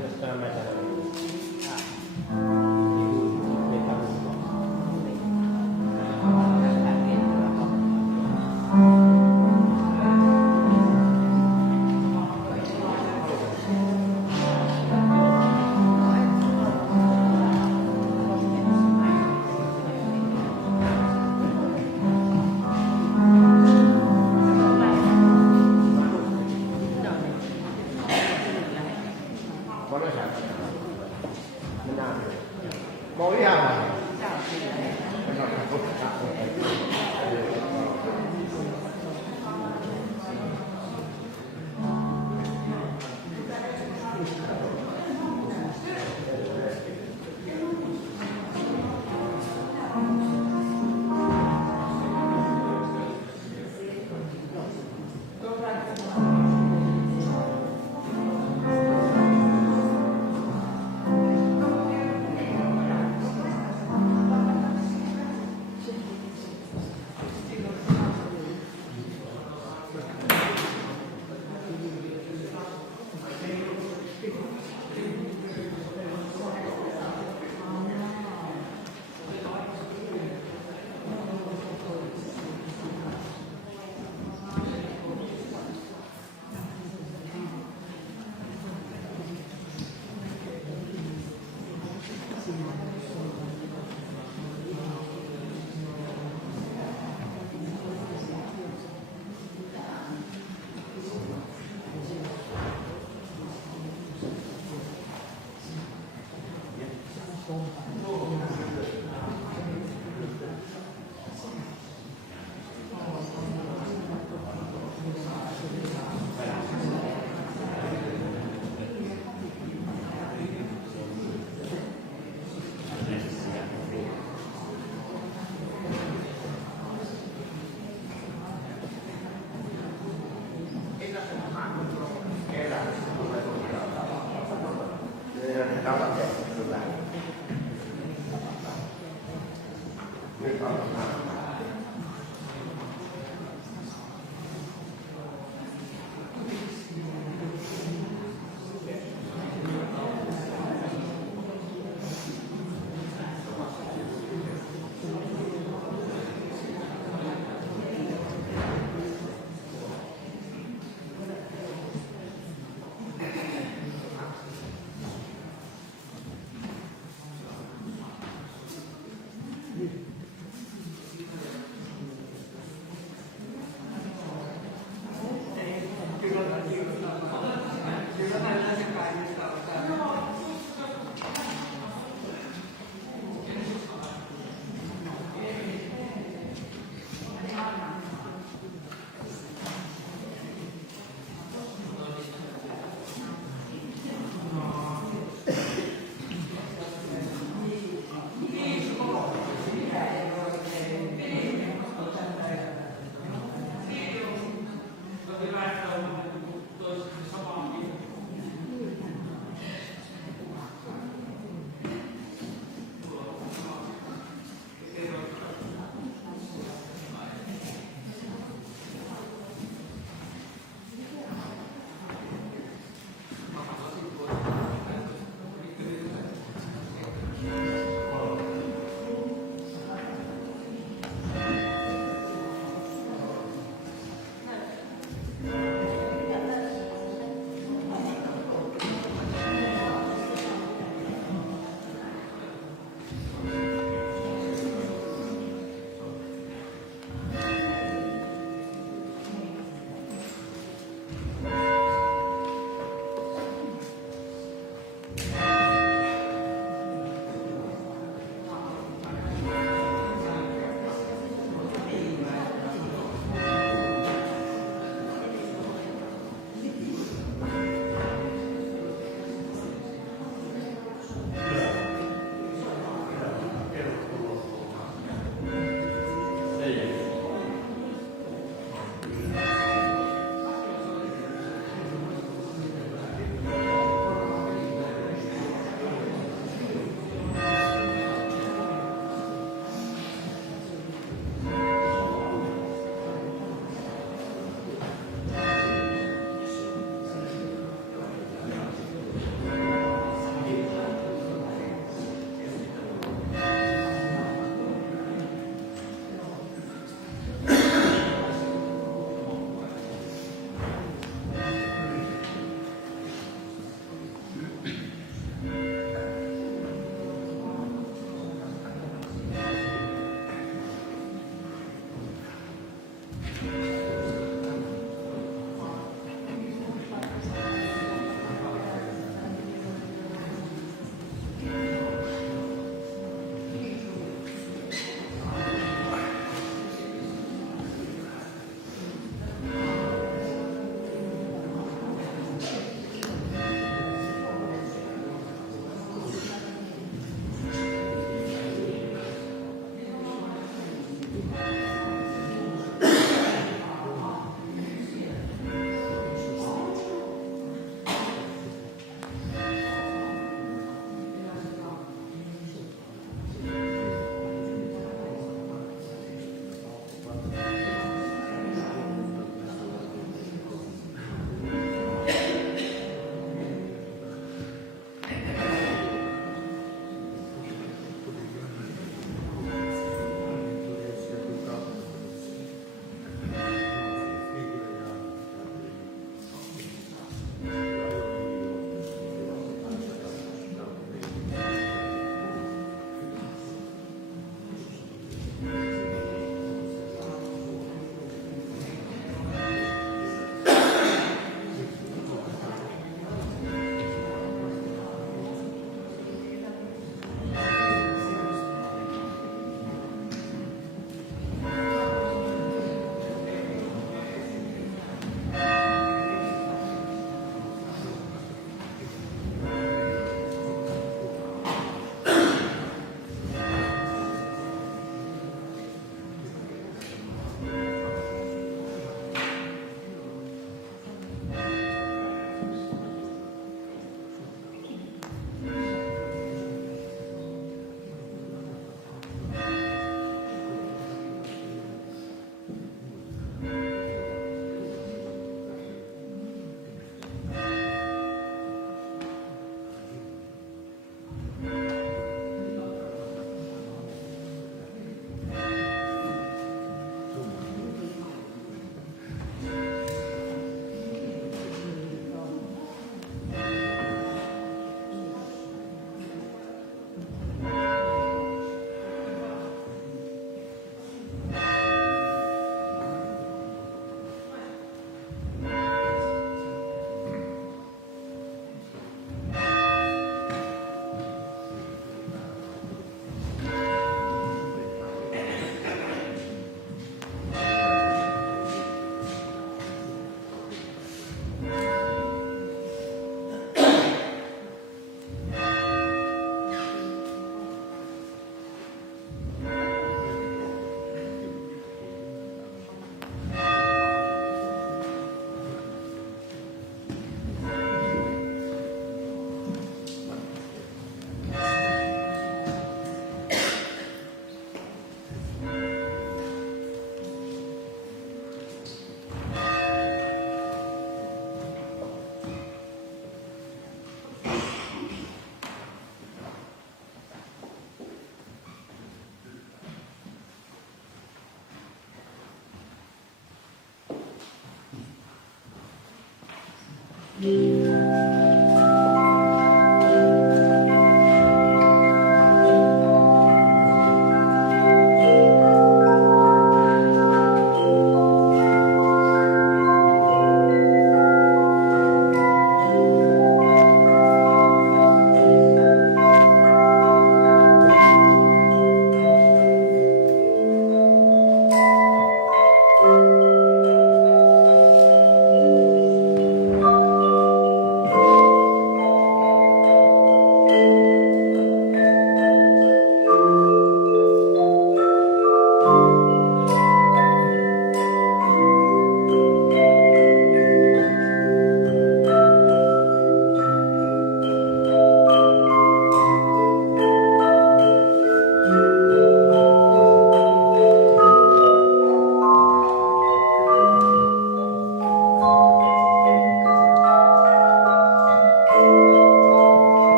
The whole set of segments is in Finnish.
setengah meter. Mau lihat?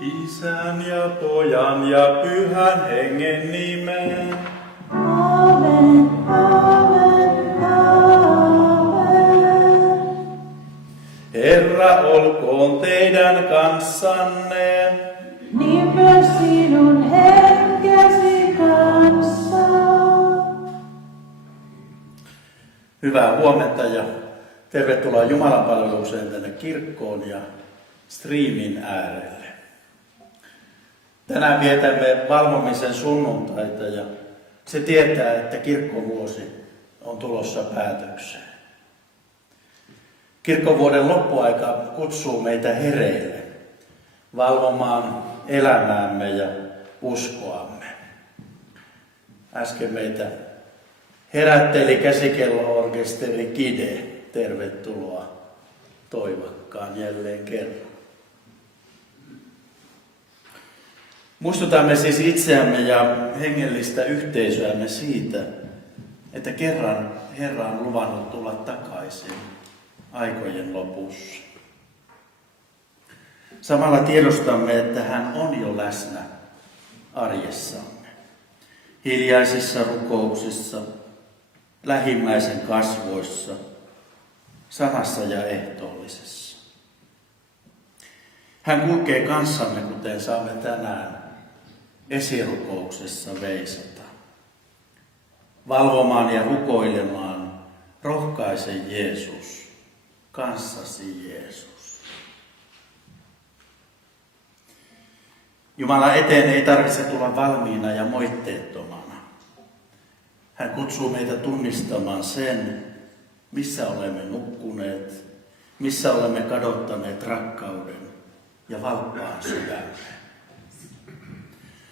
Isän ja Pojan ja Pyhän Hengen nimeen. Aamen, aamen, aamen. Herra olkoon teidän kanssanne. Niin myös sinun henkesi kanssa. Hyvää huomenta ja tervetuloa Jumalanpalvelukseen tänne kirkkoon ja striimin äärelle. Tänään vietämme valvomisen sunnuntaita ja se tietää, että kirkkovuosi on tulossa päätökseen. Kirkkovuoden loppuaika kutsuu meitä hereille valvomaan elämäämme ja uskoamme. Äsken meitä herätteli käsikello-orkesteri Kide. Tervetuloa Toivakkaan jälleen kerran. Muistutamme siis itseämme ja hengellistä yhteisöämme siitä, että kerran Herra on luvannut tulla takaisin aikojen lopussa. Samalla tiedostamme, että hän on jo läsnä arjessamme, hiljaisissa rukouksissa, lähimmäisen kasvoissa, sanassa ja ehtoollisessa. Hän kulkee kanssamme, kuten saamme tänään esirukouksessa veisata. valvomaan ja rukoilemaan, rohkaise Jeesus, kanssasi Jeesus. Jumalan eteen ei tarvitse tulla valmiina ja moitteettomana. Hän kutsuu meitä tunnistamaan sen, missä olemme nukkuneet, missä olemme kadottaneet rakkauden ja valppaan sydämen.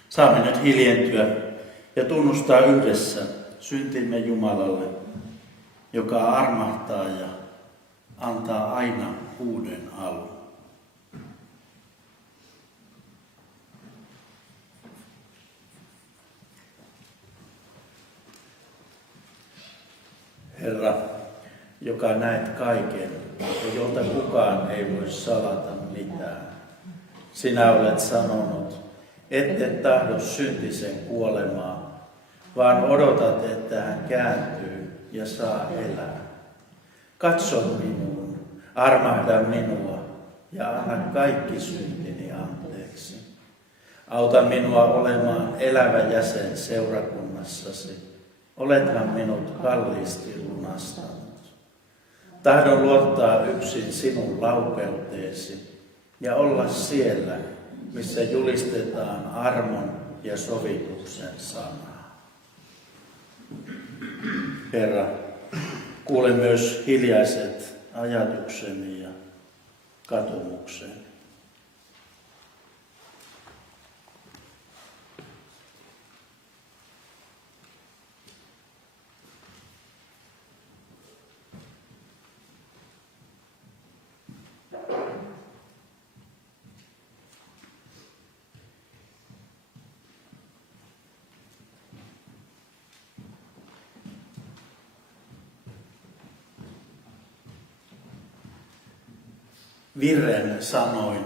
Saamme nyt hiljentyä ja tunnustaa yhdessä syntimme Jumalalle, joka armahtaa ja antaa aina uuden alun. Herra, joka näet kaiken ja jolta kukaan ei voi salata mitään. Sinä olet sanonut, ette tahdo syntisen kuolemaa, vaan odotat, että hän kääntyy ja saa elää. Katso minuun, armahda minua ja anna kaikki syntini anteeksi. Auta minua olemaan elävä jäsen seurakunnassasi. Olethan minut kalliisti lunastanut. Tahdon luottaa yksin sinun laupeuteesi ja olla siellä, missä julistetaan armon ja sovituksen sanaa. Herra, kuule myös hiljaiset ajatukseni ja katumukseni. Virren sanoin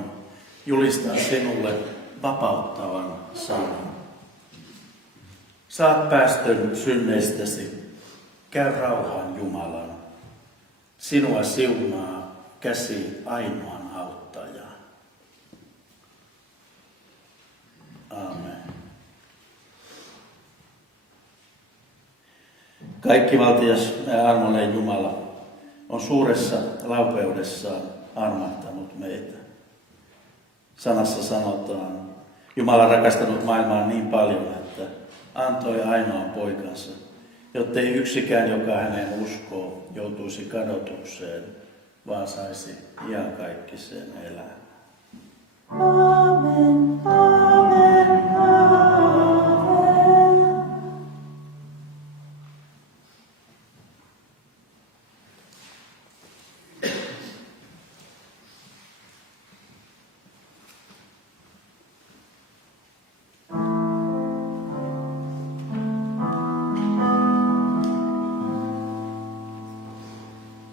julistan sinulle vapauttavan sanan. Saat päästön synneistäsi, käy rauhaan Jumalan. Sinua siunaa käsi ainoan auttajaan. Aamen. Kaikkivaltias ja armollinen Jumala on suuressa laupeudessaan armahtanut meitä. Sanassa sanotaan, Jumala on rakastanut maailmaa niin paljon, että antoi ainoan poikansa, jottei yksikään, joka häneen uskoo, joutuisi kadotukseen, vaan saisi iankaikkisen elämän. Amen, amen, amen.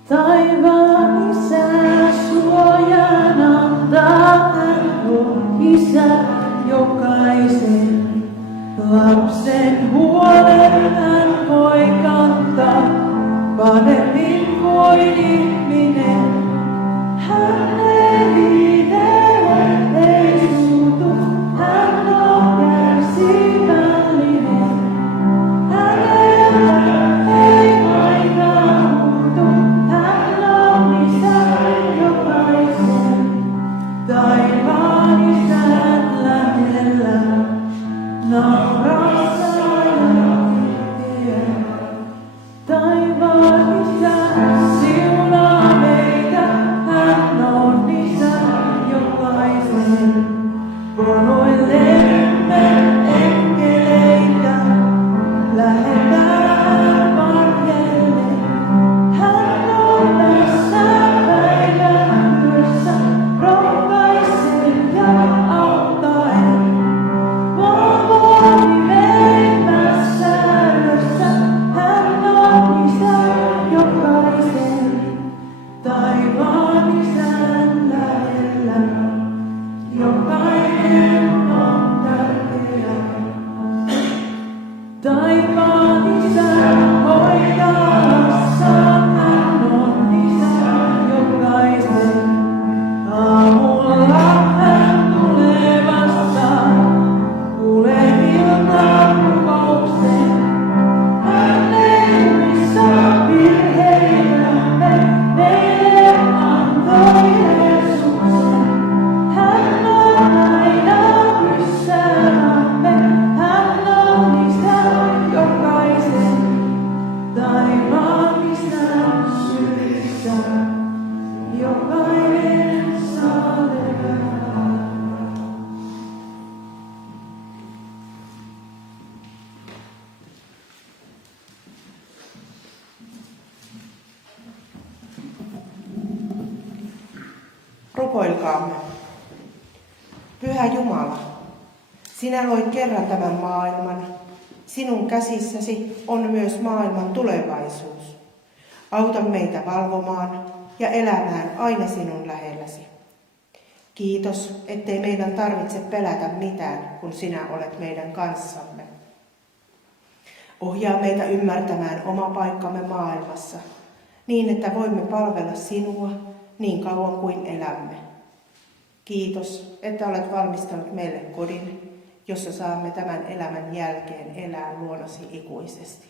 Taivaan Isä suojan antaa hän on Isä jokaisen lapsen huolen hän voi kantaa. Paremmin voi ihminen hänelle ei suutu. Hän on kärsivällinen. Hänellä ei aina muutu. Hän on Isä jokaisen. Taivaan Isän lähellä. Nauraa aina tie. Taivaan Isä. Rukoilkaamme. Pyhä Jumala, sinä loit kerran tämän maailman. Sinun käsissäsi on myös maailman tulevaisuus. Auta meitä valvomaan ja elämään aina sinun lähelläsi. Kiitos, ettei meidän tarvitse pelätä mitään, kun sinä olet meidän kanssamme. Ohjaa meitä ymmärtämään oma paikkamme maailmassa, niin että voimme palvella sinua niin kauan kuin elämme. Kiitos, että olet valmistanut meille kodin, jossa saamme tämän elämän jälkeen elää luonasi ikuisesti.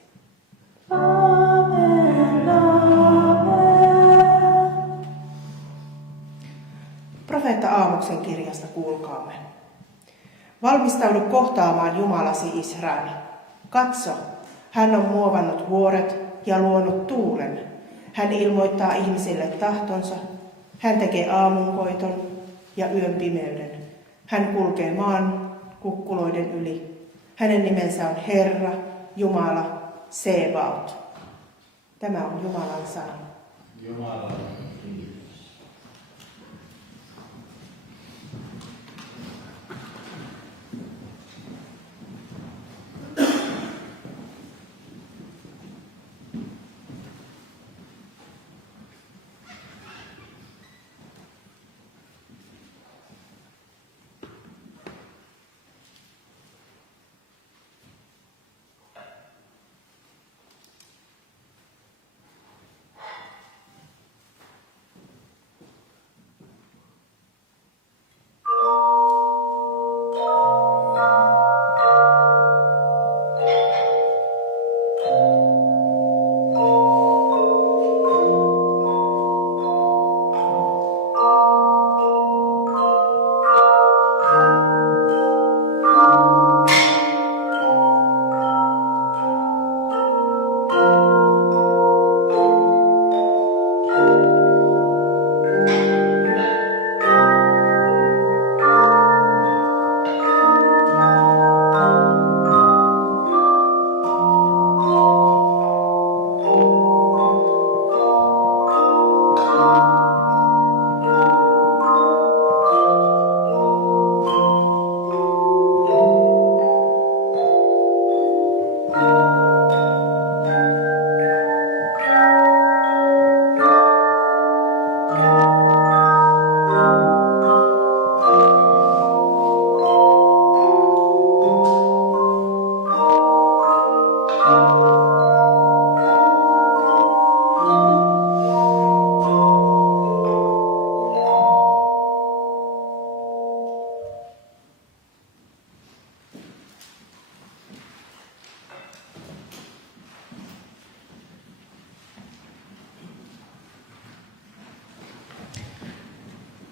Aamen, aamen. Profeetta Aamoksen kirjasta kuulkaamme. Valmistaudu kohtaamaan Jumalasi Israel. Katso, hän on muovannut vuoret ja luonut tuulen. Hän ilmoittaa ihmisille tahtonsa. Hän tekee aamunkoiton ja yön pimeyden. Hän kulkee maan kukkuloiden yli. Hänen nimensä on Herra, Jumala, Sebaot. Tämä on Jumalan sana. Jumala.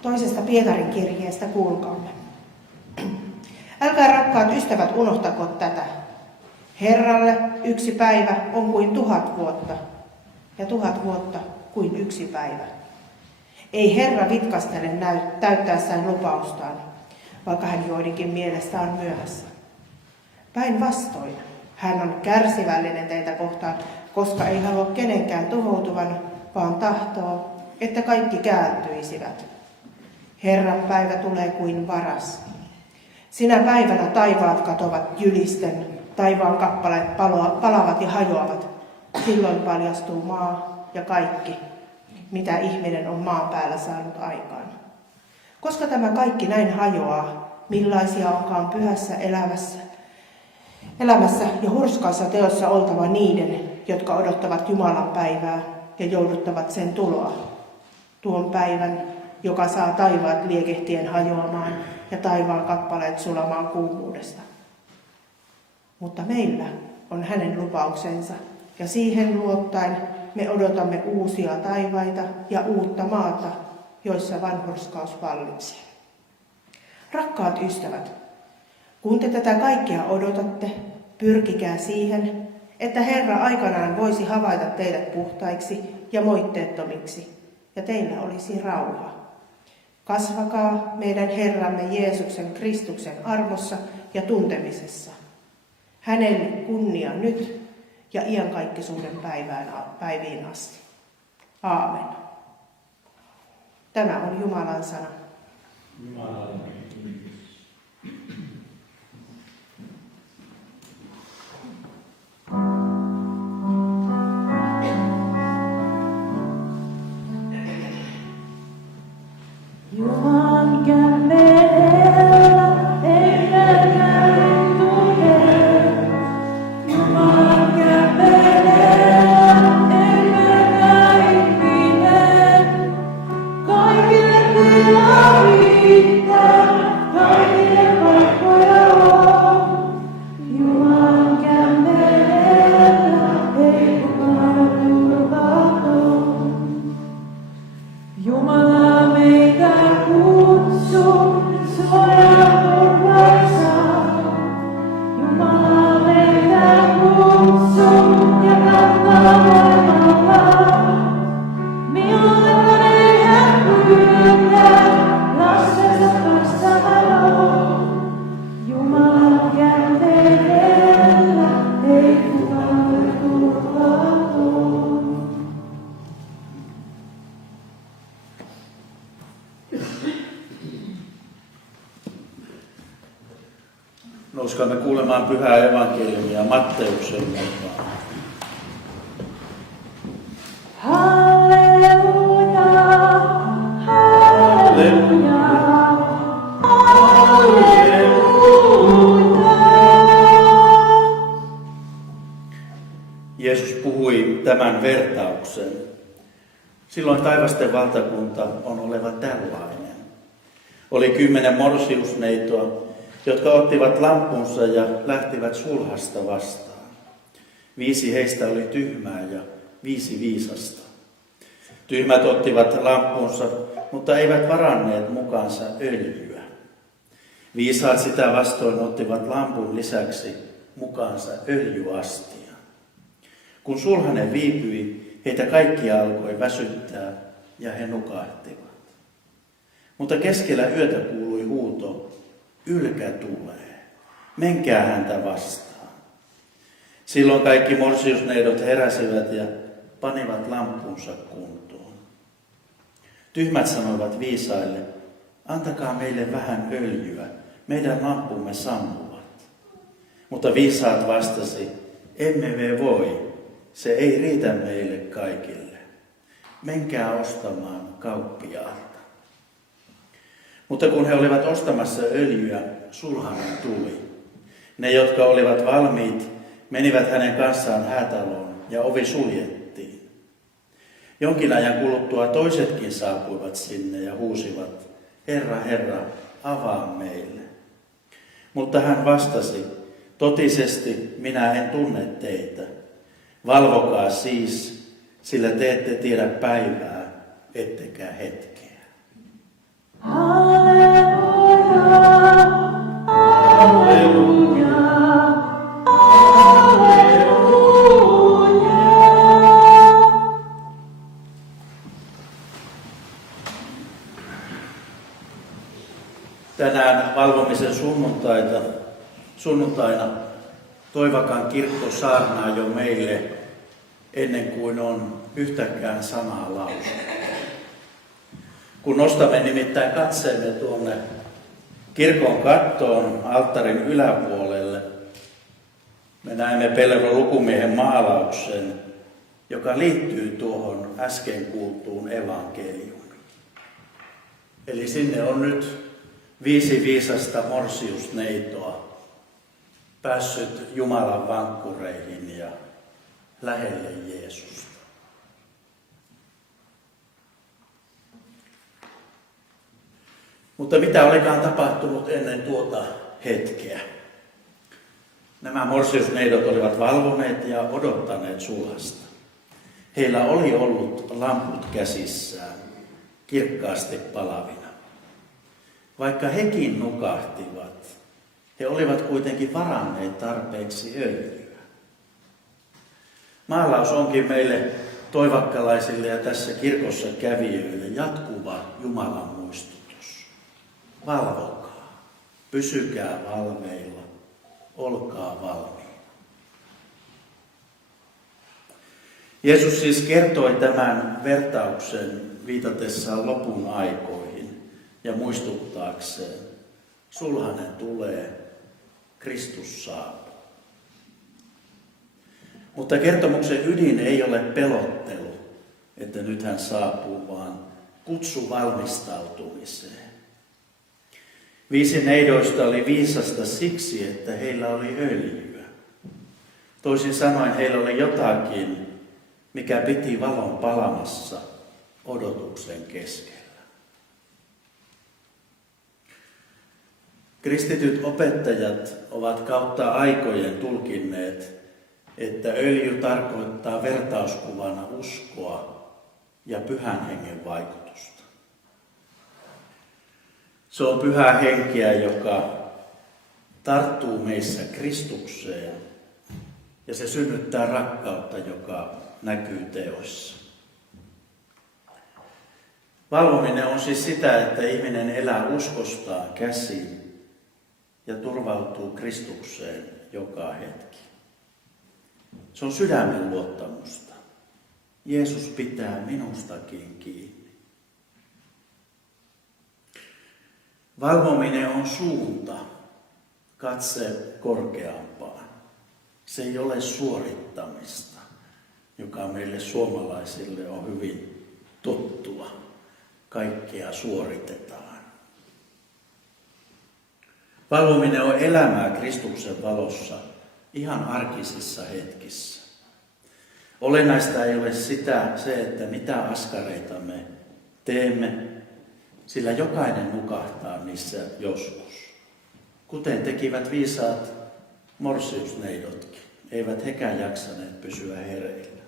Toisesta Pietarin kirjeestä kuulkaamme. Älkää rakkaat ystävät unohtako tätä. Herralle yksi päivä on kuin 1000 vuotta ja 1000 vuotta kuin yksi päivä. Ei Herra vitkastele täyttäessään lupaustaan, vaikka hän joidenkin mielestä on myöhässä. Päinvastoin, hän on kärsivällinen teitä kohtaan, koska ei halua kenenkään tuhoutuvan, vaan tahtoo, että kaikki kääntyisivät. Herran päivä tulee kuin varas. Sinä päivänä taivaat katovat jylisten, taivaan kappaleet palavat ja hajoavat. Silloin paljastuu maa ja kaikki, mitä ihminen on maan päällä saanut aikaan. Koska tämä kaikki näin hajoaa, millaisia onkaan pyhässä elämässä ja hurskaassa teossa oltava niiden, jotka odottavat Jumalan päivää ja jouduttavat sen tuloa. Tuon päivän, joka saa taivaat liekehtien hajoamaan ja taivaan kappaleet sulamaan kuumuudesta. Mutta meillä on hänen lupauksensa, ja siihen luottaen me odotamme uusia taivaita ja uutta maata, joissa vanhurskaus vallitsee. Rakkaat ystävät, kun te tätä kaikkea odotatte, pyrkikää siihen, että Herra aikanaan voisi havaita teidät puhtaiksi ja moitteettomiksi, ja teillä olisi rauha. Kasvakaa meidän Herramme Jeesuksen Kristuksen armossa ja tuntemisessa. Hänelle kunnia nyt ja iankaikkisuuden päiviin asti. Aamen. Tämä on Jumalan sana. Jumalan kävellä, eikä näin tule. Jumalan kävellä, eikä näin pidä. Kaikille tilaa riittää, kaikille paikkoja on. Jumalan kävellä, ei kukaan turvaton. Jumala meitä kutsuu suojaan turvansa. Jumala meitä kutsuu ja kantaa voimalla. Milloin ei hän pyytää, lapsensa kanssa hän on. Jumalan kävellä, ei kukaan ole turvaton. Nouskaamme kuulemaan pyhää evankeliumia Matteuksen mukaan. Halleluja, halleluja, halleluja. Jeesus puhui tämän vertauksen. Silloin taivasten valtakunta on oleva tällainen. Oli 10 morsiusneitoa, jotka ottivat lampunsa ja lähtivät sulhasta vastaan. 5 heistä oli tyhmää ja 5 viisasta. Tyhmät ottivat lampunsa, mutta eivät varanneet mukaansa öljyä. Viisaat sitä vastoin ottivat lampun lisäksi mukaansa öljyastia. Kun sulhanen viipyi, heitä kaikkia alkoi väsyttää ja he nukahtivat. Mutta keskellä yötä kuului huuto, ylkä tulee, menkää häntä vastaan. Silloin kaikki morsiusneidot heräsivät ja panivat lampunsa kuntoon. Tyhmät sanoivat viisaille, antakaa meille vähän öljyä, meidän lampumme sammuvat. Mutta viisaat vastasi, emme me voi, se ei riitä meille kaikille. Menkää ostamaan kauppiaalta. Mutta kun he olivat ostamassa öljyä, sulhanen tuli. Ne, jotka olivat valmiit, menivät hänen kanssaan häätaloon ja ovi suljettiin. Jonkin ajan kuluttua toisetkin saapuivat sinne ja huusivat, Herra, Herra, avaa meille. Mutta hän vastasi, totisesti minä en tunne teitä. Valvokaa siis, sillä te ette tiedä päivää, ettekä hetkeä. Halleluja, halleluja, halleluja. Tänään valvomisen sunnuntaina Toivakan kirkko saarnaa jo meille ennen kuin on yhtäkään sanaa lausuttu. Kun nostamme nimittäin katseemme tuonne kirkon kattoon alttarin yläpuolelle, me näemme Pellervon lukumiehen maalauksen, joka liittyy tuohon äsken kuultuun evankeliumiin. Eli sinne on nyt 5 viisasta morsiusneitoa päässyt Jumalan vankkureihin ja lähelle Jeesusta. Mutta mitä olikaan tapahtunut ennen tuota hetkeä? Nämä morsiusneidot olivat valvoneet ja odottaneet sulhasta. Heillä oli ollut lamput käsissään, kirkkaasti palavina. Vaikka hekin nukahtivat, he olivat kuitenkin varanneet tarpeeksi öljyä. Maalaus onkin meille toivakkalaisille ja tässä kirkossa kävijöille jatkuva Jumalan muistutus. Valvokaa, pysykää valveilla, olkaa valmiina. Jeesus siis kertoi tämän vertauksen viitatessaan lopun aikoihin ja muistuttaakseen, sulhanen tulee, Kristus saapuu. Mutta kertomuksen ydin ei ole pelottelu, että nyt hän saapuu, vaan kutsu valmistautumiseen. 5 neidoista oli viisasta siksi, että heillä oli öljyä. Toisin sanoen heillä oli jotakin, mikä piti valon palamassa odotuksen keskellä. Kristityt opettajat ovat kautta aikojen tulkinneet, että öljy tarkoittaa vertauskuvana uskoa ja pyhän hengen vaikutusta. Se on pyhää henkeä, joka tarttuu meissä Kristukseen ja se synnyttää rakkautta, joka näkyy teoissa. Valvominen on siis sitä, että ihminen elää uskostaan käsin ja turvautuu Kristukseen joka hetki. Se on sydämen luottamusta. Jeesus pitää minustakin kiinni. Valvominen on suunta, katse korkeampaan. Se ei ole suorittamista, joka meille suomalaisille on hyvin tuttua. Kaikkea suoritetaan. Valvominen on elämää Kristuksen valossa ihan arkisissa hetkissä. Olennaista ei ole se, että mitä askareita me teemme, sillä jokainen nukahtaa niissä joskus. Kuten tekivät viisaat morsiusneidotkin, eivät hekään jaksaneet pysyä hereillä.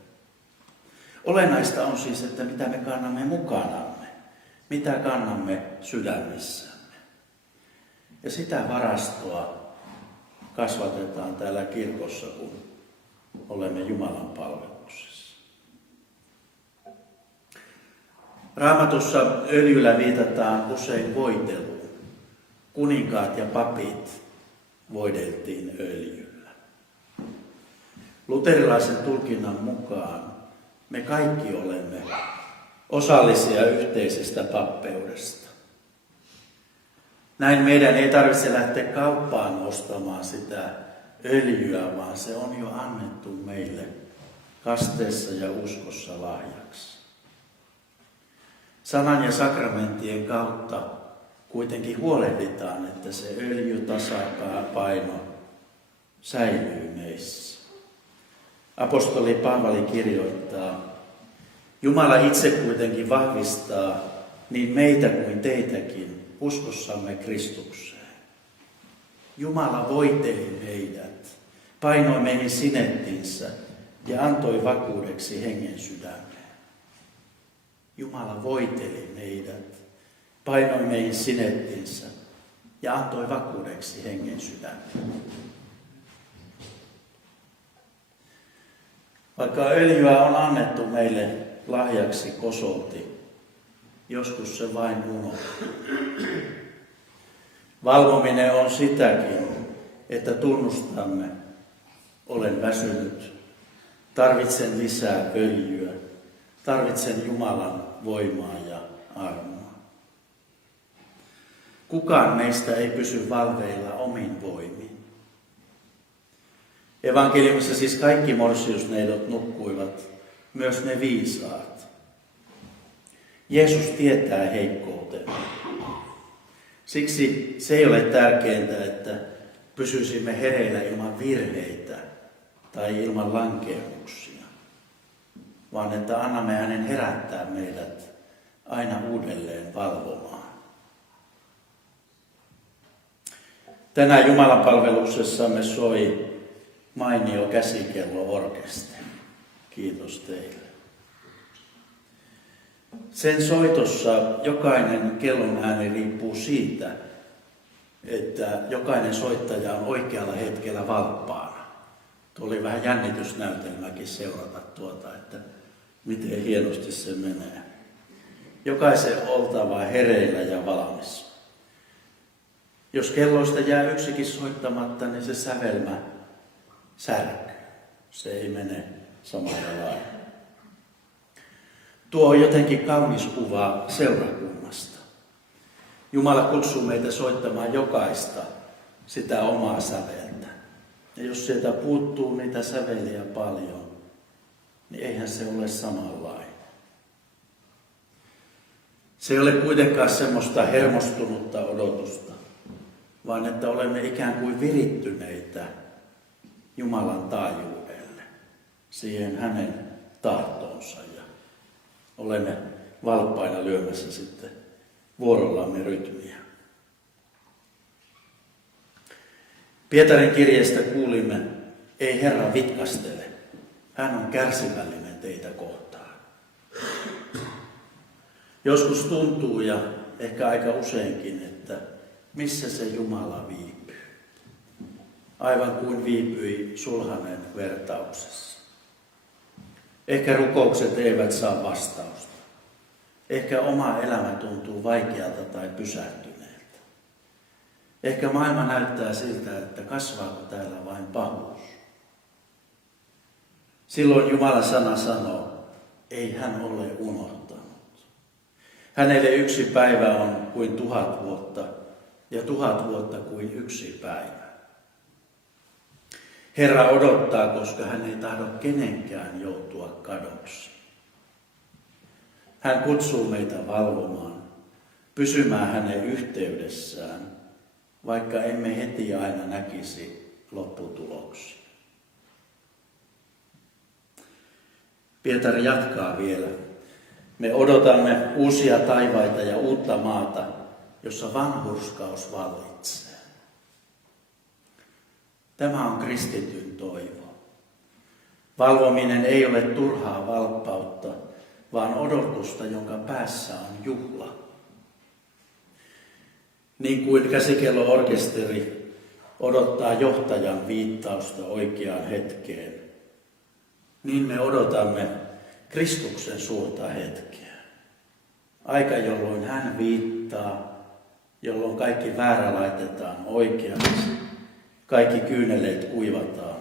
Olennaista on siis, että mitä me kannamme mukanamme, mitä kannamme sydämissämme. Ja sitä varastoa kasvatetaan täällä kirkossa, kun olemme Jumalan palveluksessa. Raamatussa öljyllä viitataan usein voiteluun. Kuninkaat ja papit voideltiin öljyllä. Luterilaisen tulkinnan mukaan me kaikki olemme osallisia yhteisestä pappeudesta. Näin meidän ei tarvitse lähteä kauppaan ostamaan sitä öljyä, vaan se on jo annettu meille kasteessa ja uskossa lahjaksi. Sanan ja sakramenttien kautta kuitenkin huolehditaan, että se öljytasapaino säilyy meissä. Apostoli Paavali kirjoittaa, Jumala itse kuitenkin vahvistaa niin meitä kuin teitäkin uskossamme Kristukseen. Jumala voiteli meidät, painoi meihin sinettinsä ja antoi vakuudeksi hengen sydämeen. Jumala voiteli meidät, painoi meihin sinettinsä ja antoi vakuudeksi hengen sydämeen. Vaikka öljyä on annettu meille lahjaksi kosolti, joskus se vain unohtuu. Valvominen on sitäkin, että tunnustamme, olen väsynyt, tarvitsen lisää öljyä, tarvitsen Jumalan voimaa ja armoa. Kukaan meistä ei pysy valveilla omin voimin. Evankeliumissa siis kaikki morsiusneidot nukkuivat, myös ne viisaat. Jeesus tietää heikkoutemme. Siksi se ei ole tärkeintä, että pysyisimme hereillä ilman virheitä tai ilman lankeemuksia, vaan että annamme hänen herättää meidät aina uudelleen valvomaan. Tänään Jumalan palveluksessamme soi mainio käsikello-orkesteri. Kiitos teille. Sen soitossa jokainen kellon ääni riippuu siitä, että jokainen soittaja on oikealla hetkellä valppaana. Tuo oli vähän jännitysnäytelmäkin seurata että miten hienosti se menee. Jokaisen oltava hereillä ja valmis. Jos kelloista jää yksikin soittamatta, niin se sävelmä särkyy. Se ei mene samalla lailla. Tuo on jotenkin kaunis kuva seurakunnasta. Jumala kutsuu meitä soittamaan jokaista sitä omaa säveltä. Ja jos sieltä puuttuu niitä säveliä paljon, niin eihän se ole samanlainen. Se ei ole kuitenkaan semmoista hermostunutta odotusta, vaan että olemme ikään kuin virittyneitä Jumalan taajuudelle, siihen hänen tahtoonsa ja olemme valppaina lyömässä sitten vuorollamme rytmiä. Pietarin kirjeestä kuulimme, ei Herra vitkastele, hän on kärsivällinen teitä kohtaan. Joskus tuntuu ja ehkä aika useinkin, että missä se Jumala viipyy. Aivan kuin viipyi sulhanen vertauksessa. Ehkä rukoukset eivät saa vastausta. Ehkä oma elämä tuntuu vaikealta tai pysähtyneeltä. Ehkä maailma näyttää siltä, että kasvaako täällä vain pahuus. Silloin Jumalan sana sanoo, ei hän ole unohtanut. Hänelle yksi päivä on kuin 1000 vuotta ja 1000 vuotta kuin yksi päivä. Herra odottaa, koska hän ei tahdo kenenkään joutua kadoksi. Hän kutsuu meitä valvomaan, pysymään hänen yhteydessään, vaikka emme heti aina näkisi lopputuloksia. Pietari jatkaa vielä. Me odotamme uusia taivaita ja uutta maata, jossa vanhurskaus vallitsee. Tämä on kristityn toivo. Valvominen ei ole turhaa valppautta, vaan odotusta, jonka päässä on juhla. Niin kuin käsikello-orkesteri odottaa johtajan viittausta oikeaan hetkeen, niin me odotamme Kristuksen suurta hetkeä. Aika, jolloin hän viittaa, jolloin kaikki väärä laitetaan oikeaksi, kaikki kyyneleet kuivataan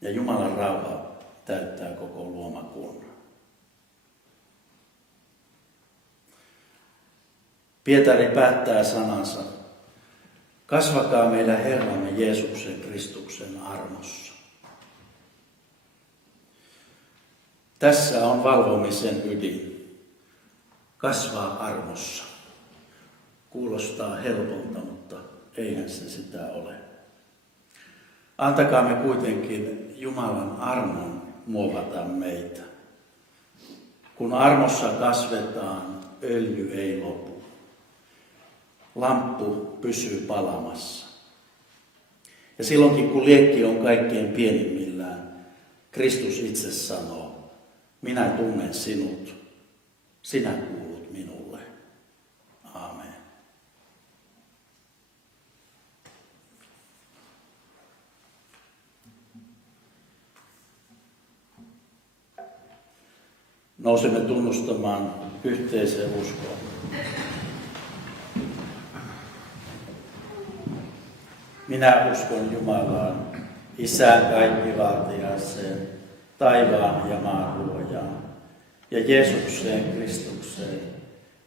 ja Jumalan rauha täyttää koko luomakunnan. Pietari päättää sanansa. Kasvakaa meidän Herramme Jeesuksen Kristuksen armossa. Tässä on valvomisen ydin. Kasvaa armossa. Kuulostaa helpolta, mutta eihän se sitä ole. Antakaamme kuitenkin Jumalan armon muovata meitä. Kun armossa kasvetaan, öljy ei lopu. Lamppu pysyy palamassa. Ja silloinkin kun liekki on kaikkein pienimmillään, Kristus itse sanoo, minä tunnen sinut, sinä kuulut minulle. Aamen. Nousemme tunnustamaan yhteiseen uskoon. Minä uskon Jumalaan, Isään kaikkivaltiaiseen, taivaan ja maan luojaan, ja Jeesukseen Kristukseen,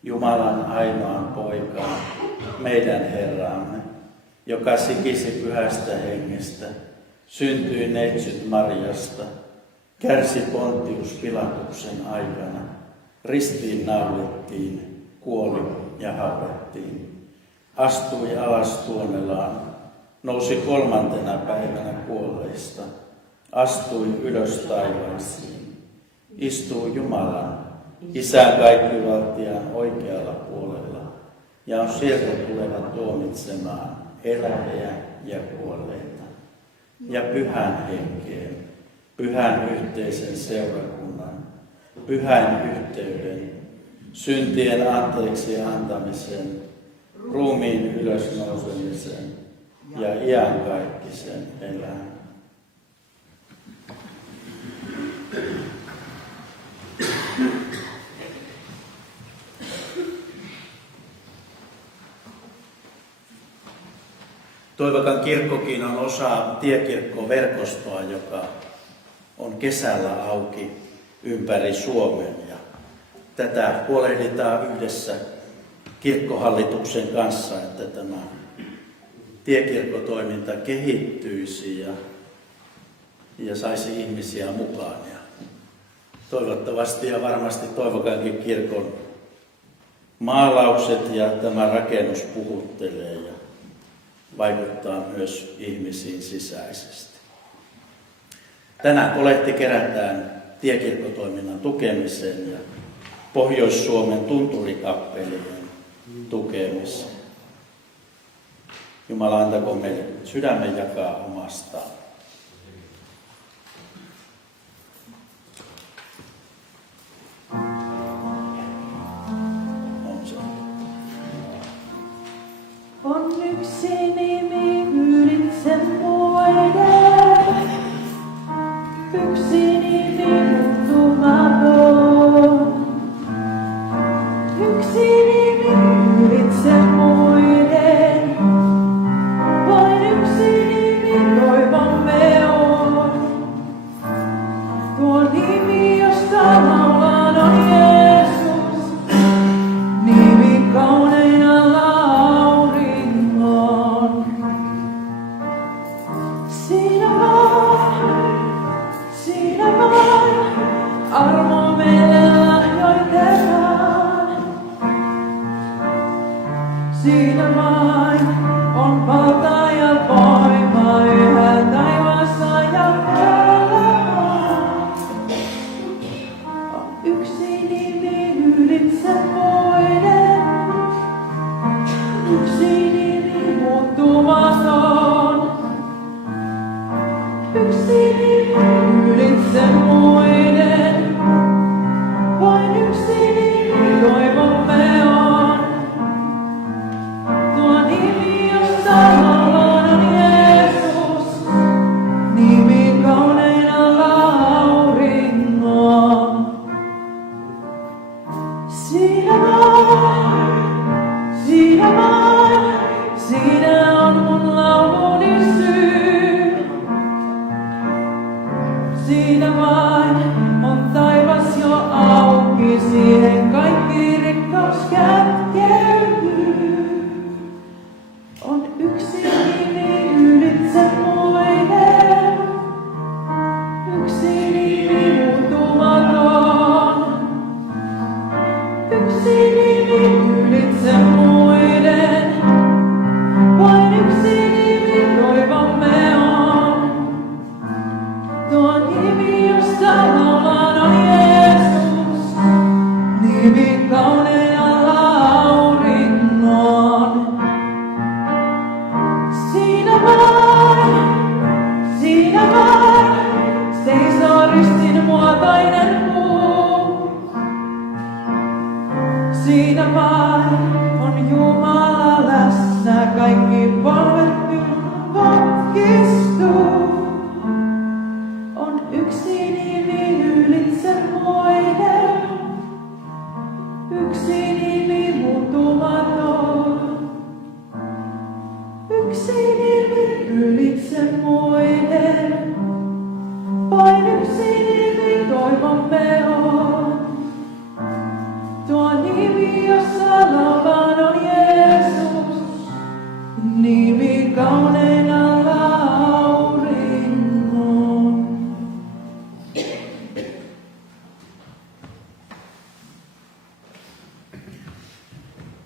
Jumalan ainoan poikaan, meidän Herramme, joka sikisi pyhästä hengestä, syntyi neitsyt Mariasta, kärsi Pontius Pilatuksen aikana, ristiin naulittiin, kuoli ja haudattiin, astui alas tuonelaan, nousi 3. päivänä kuolleista, astui ylös taivaisiin, istuu Jumalan, Isän kaikkivaltiaan oikealla puolella, ja on sieltä tuleva tuomitsemaan eläviä ja kuolleita, ja pyhän henkeen, pyhän yhteisen seurakunnan, pyhän yhteyden, syntien anteeksi antamisen, ruumiin ylösnousemisen ja iankaikkisen elämän. Toivakan kirkkokin on osa tiekirkkoverkostoa, joka on kesällä auki ympäri Suomen. Ja tätä huolehditaan yhdessä kirkkohallituksen kanssa, että tämä tiekirkkotoiminta kehittyisi ja saisi ihmisiä mukaan. Ja toivottavasti ja varmasti toivokaankin kirkon maalaukset ja tämä rakennus puhuttelee ja vaikuttaa myös ihmisiin sisäisesti. Tänään kolehti kerätään tiekirkkotoiminnan tukemiseen ja Pohjois-Suomen tunturikappelien tukemiseen. Jumala antakoon meille sydämen jakaa omastaan. On yksi nimi ylitse muiden, yksi nimi muuttumaton. Yksi nimi ylitse muiden, vain yksi nimi toivomme on. Tuo nimi, josta laulan, on Jeesus, nimi kaunein alla auringon. Siinä vain, armo meille lahjoitetaan. Siinä vain on valta ja voima yhä taivaassa ja päällä. On yksi nimi ylitse muiden, yksi nimi muuttumaton. Yksi nimi ylitse muiden, vain yksi nimi toivomme on. Tuo nimi, josta laulan, on Jeesus, nimi kaunein alla auringon. Siinä vain, siinä on mun lauluni syy. Siinä vain on taivas jo auki, siihen kaikki rikkaus kätkeytyy. On yksi nimi ylitse muiden, yksi nimi muuttumaton. Yksi nimi ylitse muiden, vain yksi nimi toivomme on. Tuo nimi, josta laulan, on Jeesus, nimi kaunein alla auringon. Siinä vain, seisoo ristin muotoinen puu. Siinä vain on Jumala läsnä, kaikki polvet vokistuu. On yksi nimi ylitse muiden, yksi nimi muuttumaton. Yksi nimi ylitse muiden, vain yksi nimi toivomme on. Tuo nimi, jossa laulan, on Jeesus, nimi kaunein alla auringon.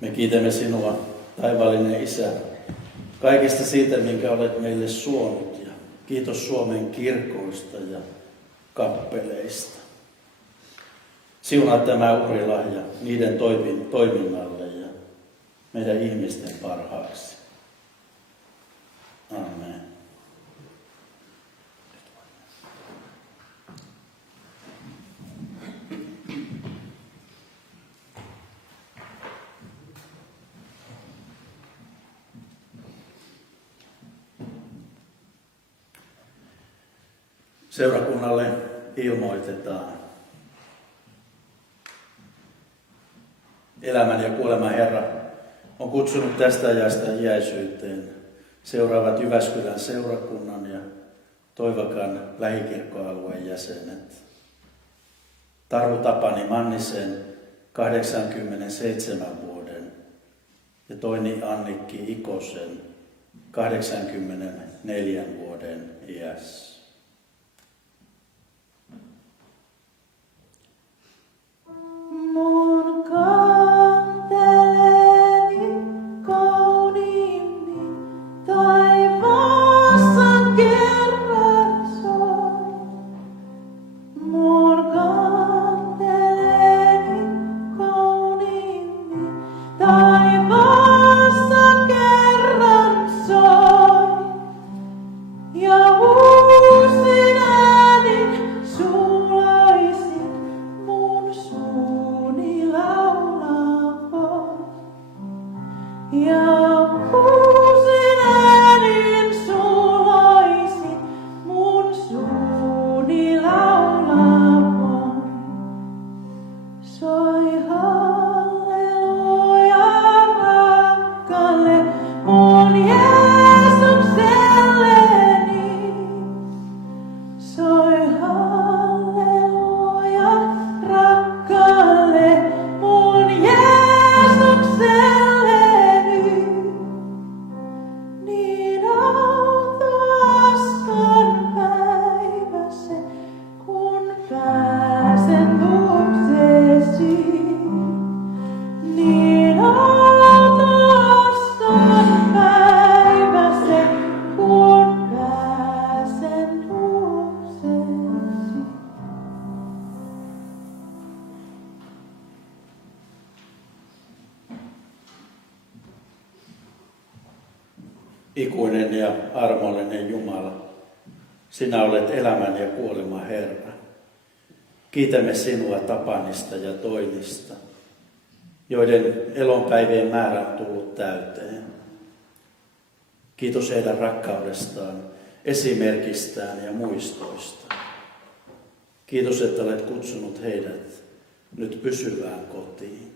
Me kiitämme sinua, taivaallinen Isä, kaikesta siitä, minkä olet meille suonut. Ja kiitos Suomen kirkoista ja kappeleista. Siunaa tämä uhrilahja niiden toiminnalle ja meidän ihmisten parhaaksi. Amen. Seurakunnalle ilmoitetaan. Elämän ja kuoleman Herra on kutsunut tästä ajasta iäisyyteen seuraavat Jyväskylän seurakunnan ja Toivakan lähikirkkoalueen jäsenet. Taru Tapani Mannisen 87 vuoden ja Toini Annikki Ikosen 84 vuoden iässä. Mun kanteleni kauniimmin taivaassa kerran soi. Mun kanteleni kauniimmin taivaassa kerran soi. Ja uusin äänin sulaisin mun suuni laulamaan. Ja uusin äänin sulaisin mun suuni laulamaan. Soi halleluja rakkaalle mun Jeesukselleni. Soi halleluja rakkaalle mun Jeesukselleni. Niin autuaskan päivä se, kun pääsen luoksesi. Niin autuaskan päivä se, kun pääsen luoksesi. Ikuinen ja armollinen Jumala, sinä olet elämän ja kuoleman Herra. Kiitämme sinua Tapanista ja Toinista, joiden elonpäivien määrä on tullut täyteen. Kiitos heidän rakkaudestaan, esimerkistään ja muistoista. Kiitos, että olet kutsunut heidät nyt pysyvään kotiin.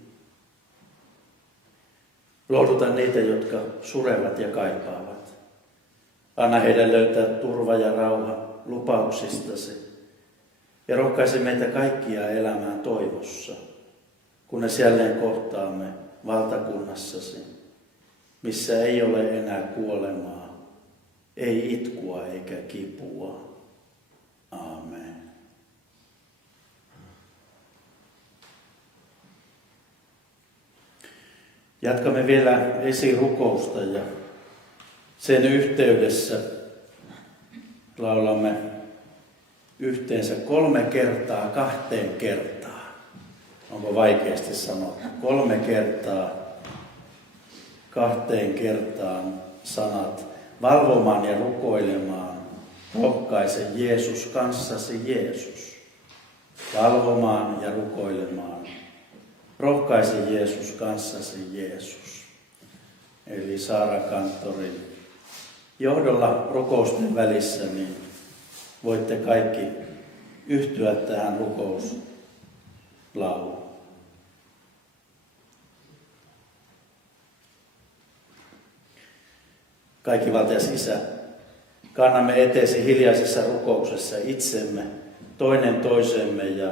Lohduta niitä, jotka surevat ja kaipaavat. Anna heidän löytää turva ja rauha lupauksistasi ja rohkaise meitä kaikkia elämään toivossa, kunnes jälleen kohtaamme valtakunnassasi, missä ei ole enää kuolemaa, ei itkua eikä kipua. Aamen. Jatkamme vielä esirukousta ja sen yhteydessä laulamme yhteensä 3 kertaa 2 kertaa. Onko vaikeasti sanottu? 3 kertaa 2 kertaan sanat. Valvomaan ja rukoilemaan. Rohkaise Jeesus kanssasi Jeesus. Valvomaan ja rukoilemaan. Rohkaise Jeesus kanssasi Jeesus. Eli Saara Kanttorin johdolla rukousten välissä, niin voitte kaikki yhtyä tähän rukouslauluun. Kaikkivaltias Isä, kannamme eteesi hiljaisessa rukouksessa itsemme, toinen toisemme ja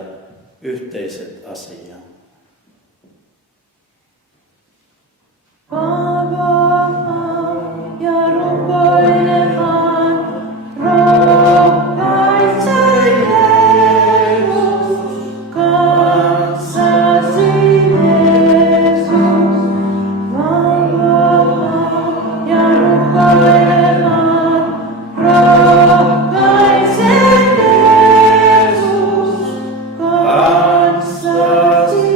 yhteiset asiat. Valvomaan ja rukoilemaan, rohkaise Jeesus, kanssasi Jeesus. Valvomaan ja rukoilemaan, rohkaise Jeesus, kanssasi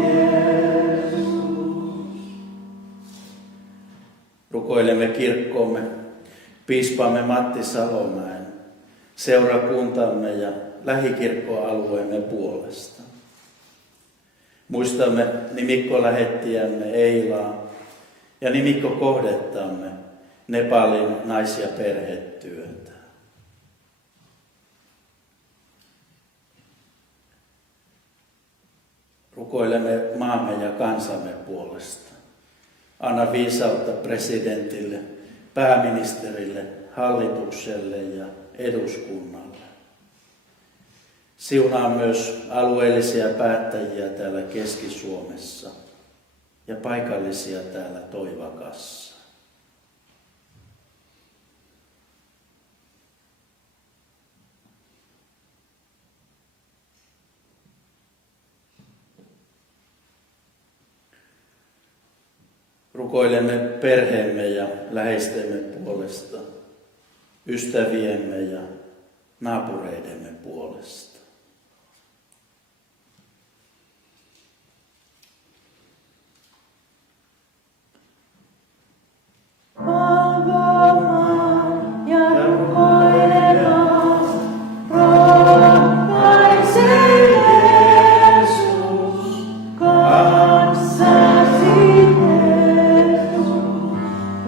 Jeesus. Rukoilemme kirkkoomme, piispamme Matti Salomäen, seurakuntamme ja lähikirkkoalueemme puolesta. Muistamme nimikkolähettiämme Eilaa ja nimikkokohdettamme Nepalin nais- ja perhetyötä. Rukoilemme maamme ja kansamme puolesta. Anna viisautta presidentille, pääministerille, hallitukselle ja eduskunnalle. Siunaa myös alueellisia päättäjiä täällä Keski-Suomessa ja paikallisia täällä Toivakassa. Rukoilemme perheemme ja läheistemme puolesta, ystäviemme ja naapureidemme puolesta. Palvomaan ja rukoilemaan, rohkaise Jeesus, kanssasi Jeesus.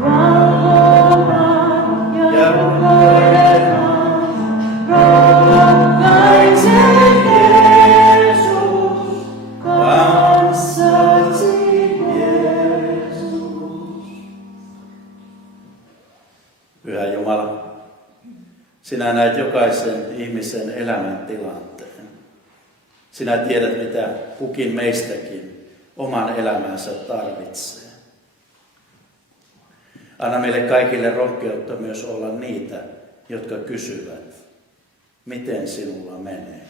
Valvomaan ja rukoilemaan, rohkaise Jeesus, kanssasi Jeesus. Pyhä Jumala, sinä näet jokaisen ihmisen elämäntilanteen. Sinä tiedät, mitä kukin meistäkin oman elämänsä tarvitsee. Anna meille kaikille rohkeutta myös olla niitä, jotka kysyvät, miten sinulla menee.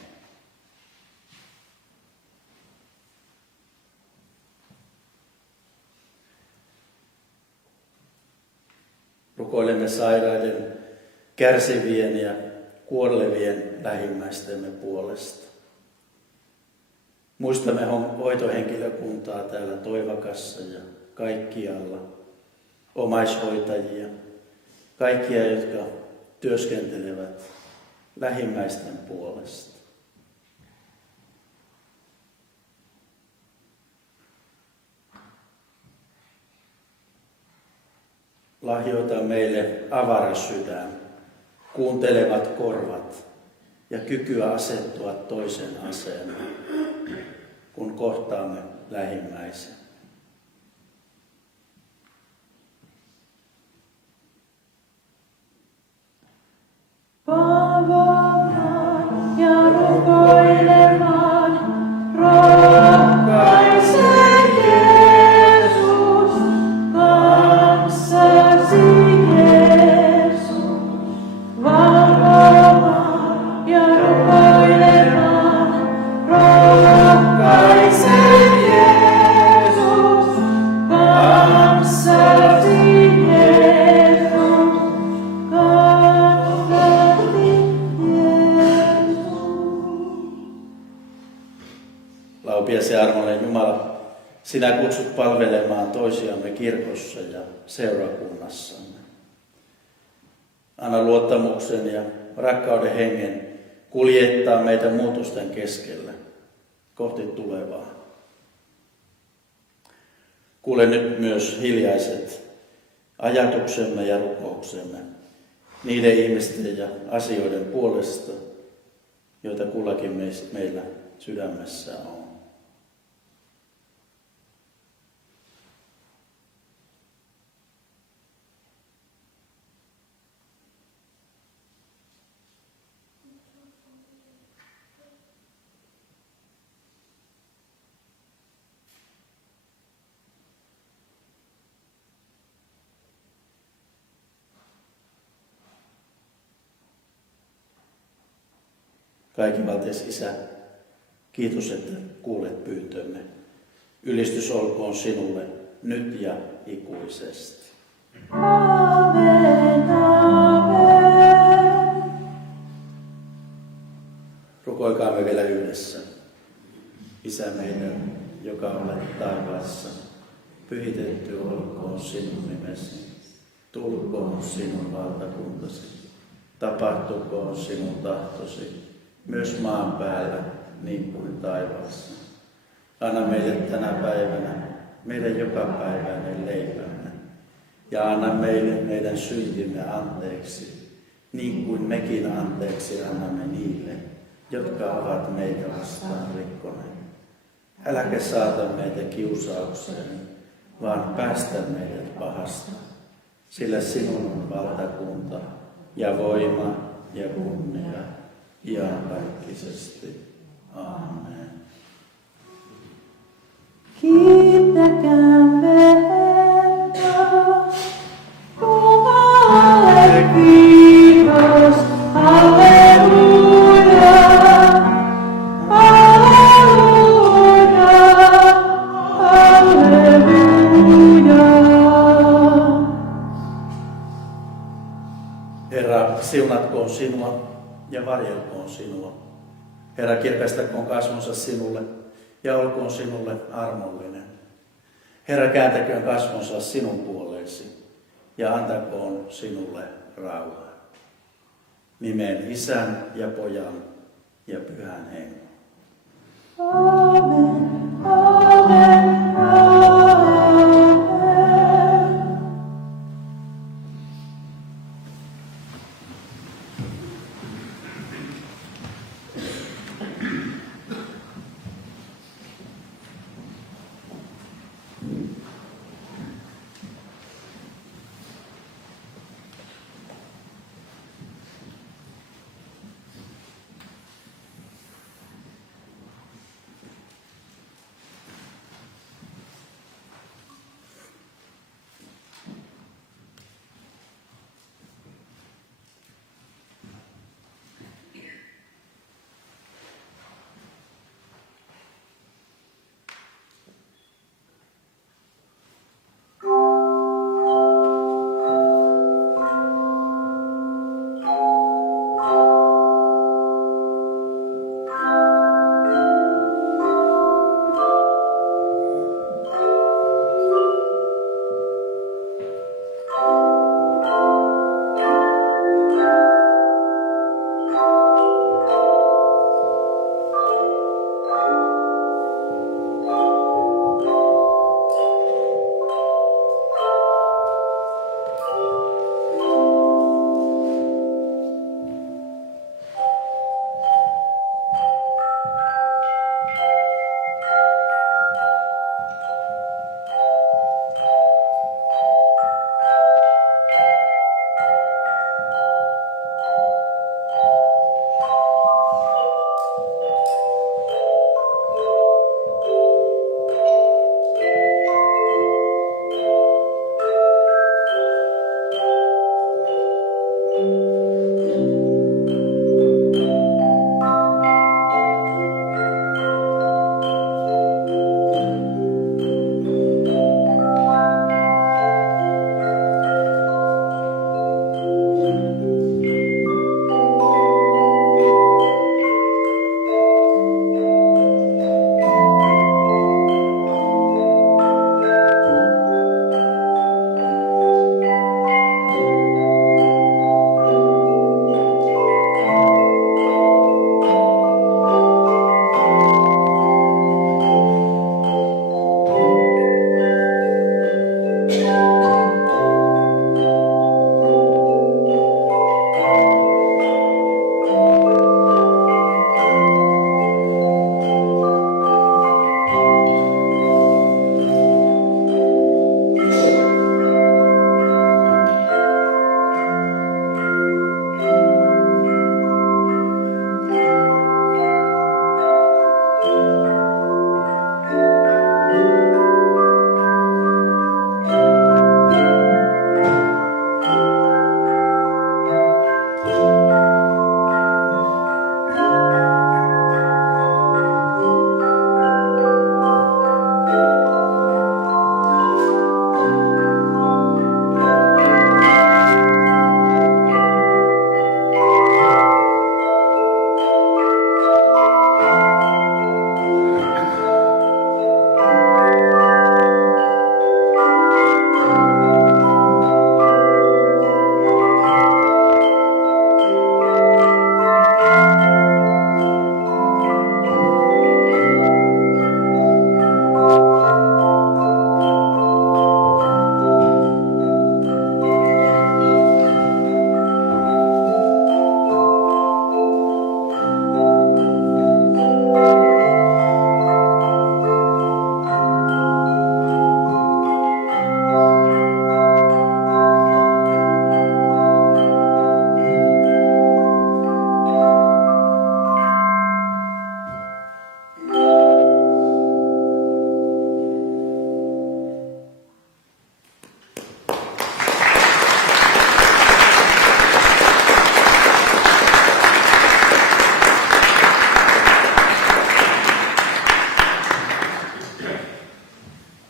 Rukoilemme sairaiden, kärsivien ja kuolevien lähimmäistemme puolesta. Muistamme hoitohenkilökuntaa täällä Toivakassa ja kaikkialla, omaishoitajia, kaikkia, jotka työskentelevät lähimmäisten puolesta. Lahjoita meille avara sydän, kuuntelevat korvat ja kykyä asettua toisen asemaan, kun kohtaamme lähimmäisen. Palvomaan ja rukoilemaan, rohkaise Jeesus, kanssasi Jeesus. Valvomaan ja rukoilemaan, rohkaise Jeesus, kanssasi Jeesus, kanssasi Jeesus. Laupias ja armollinen Jumala, sinä kutsut palvelemaan toisiamme kirkossa ja seurakunnassamme. Anna luottamuksen ja rakkauden hengen kuljettaa meitä muutosten keskellä kohti tulevaa. Kuule nyt myös hiljaiset ajatuksemme ja rukouksemme niiden ihmisten ja asioiden puolesta, joita kullakin meillä sydämessä on. Kaikivaltias Isä, kiitos, että kuulet pyyntömme. Ylistys olkoon sinulle nyt ja ikuisesti. Aamen, aamen. Rukoilkaamme vielä yhdessä. Isä meidän, joka olet taivaassa, pyhitetty olkoon sinun nimesi. Tulkoon sinun valtakuntasi. Tapahtukoon sinun tahtosi, myös maan päällä niin kuin taivaassa. Anna meille tänä päivänä meidän jokapäiväinen leipämme. Ja anna meille meidän syntimme anteeksi, niin kuin mekin anteeksi annamme niille, jotka ovat meitä vastaan rikkoneet. Äläkä saata meitä kiusaukseen, vaan päästä meidät pahasta. Sillä sinun on valtakunta ja voima ja kunnia iankaikkisesti. Amen. Kiittäkäämme Herraa. Jumalalle kiitos. Halleluja. Halleluja. Halleluja. Herra, siunatkoon sinua ja varjelkoon sinua. Herra, kirkastakoon kasvonsa sinulle ja olkoon sinulle armollinen. Herra, kääntäköön kasvonsa sinun puoleesi ja antakoon sinulle rauhaa. Nimeen Isän ja Pojan ja Pyhän Hengen. Amen. Amen. Amen.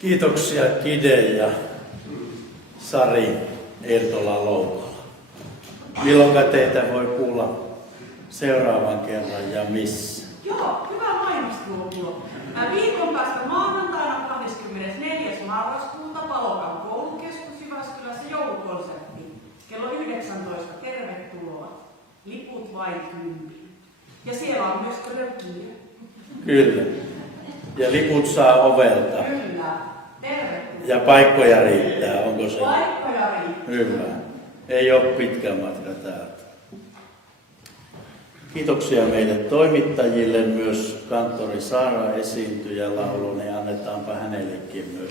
Kiitoksia Kide ja Sari Eertola Loukola. Milloinka teitä voi kuulla seuraavan kerran ja missä? Joo, hyvä mainostuokio. Viikon päästä maanantaina 24. marraskuuta Palokan koulukeskus Jyväskylässä joulukonsertti. Kello 19. Tervetuloa. Liput vain 10. Ja siellä on myös todella kiire. Kyllä. Ja liput saa ovelta. Kyllä. Tervetuloa. Ja paikkoja riittää, onko se? Paikkoja riittää. Hyvä. Ei ole pitkä matka täältä. Kiitoksia meille toimittajille, myös kanttori Saara esiintyi ja laulu, niin annetaanpa hänellekin myös.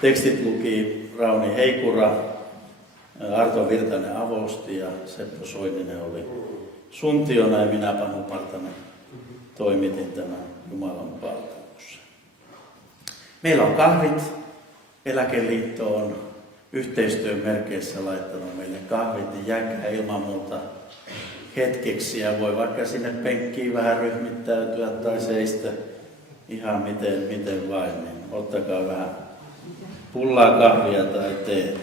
Tekstit luki Rauni Heikura, Arto Virtanen avosti ja Seppo Soininen oli suntiona ja minä Panu Partanen toimitin tämän Jumalan palveluksen. Meillä on kahvit. Eläkeliitto on yhteistyön merkeissä laittanut meille kahvit, niin jääkää ilman muuta hetkeksi ja voi vaikka sinne penkkiin vähän ryhmittäytyä tai seistä ihan miten vain, niin ottakaa vähän pullaa, kahvia tai teetä.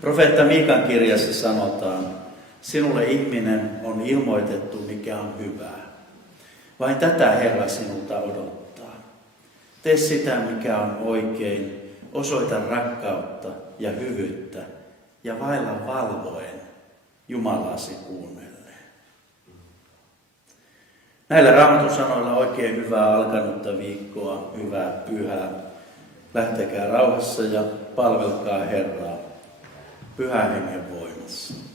Profeetta Miikan kirjassa sanotaan, sinulle ihminen on ilmoitettu mikä on hyvää. Vain tätä Herra sinulta odottaa. Tee sitä mikä on oikein, osoita rakkautta ja hyvyyttä ja vailla valvoen Jumalasi kuunnellen. Näillä Raamatun sanoilla oikein hyvää alkanutta viikkoa, hyvää pyhää. Lähtekää rauhassa ja palvelkaa Herraa Pyhän Hengen voimassa.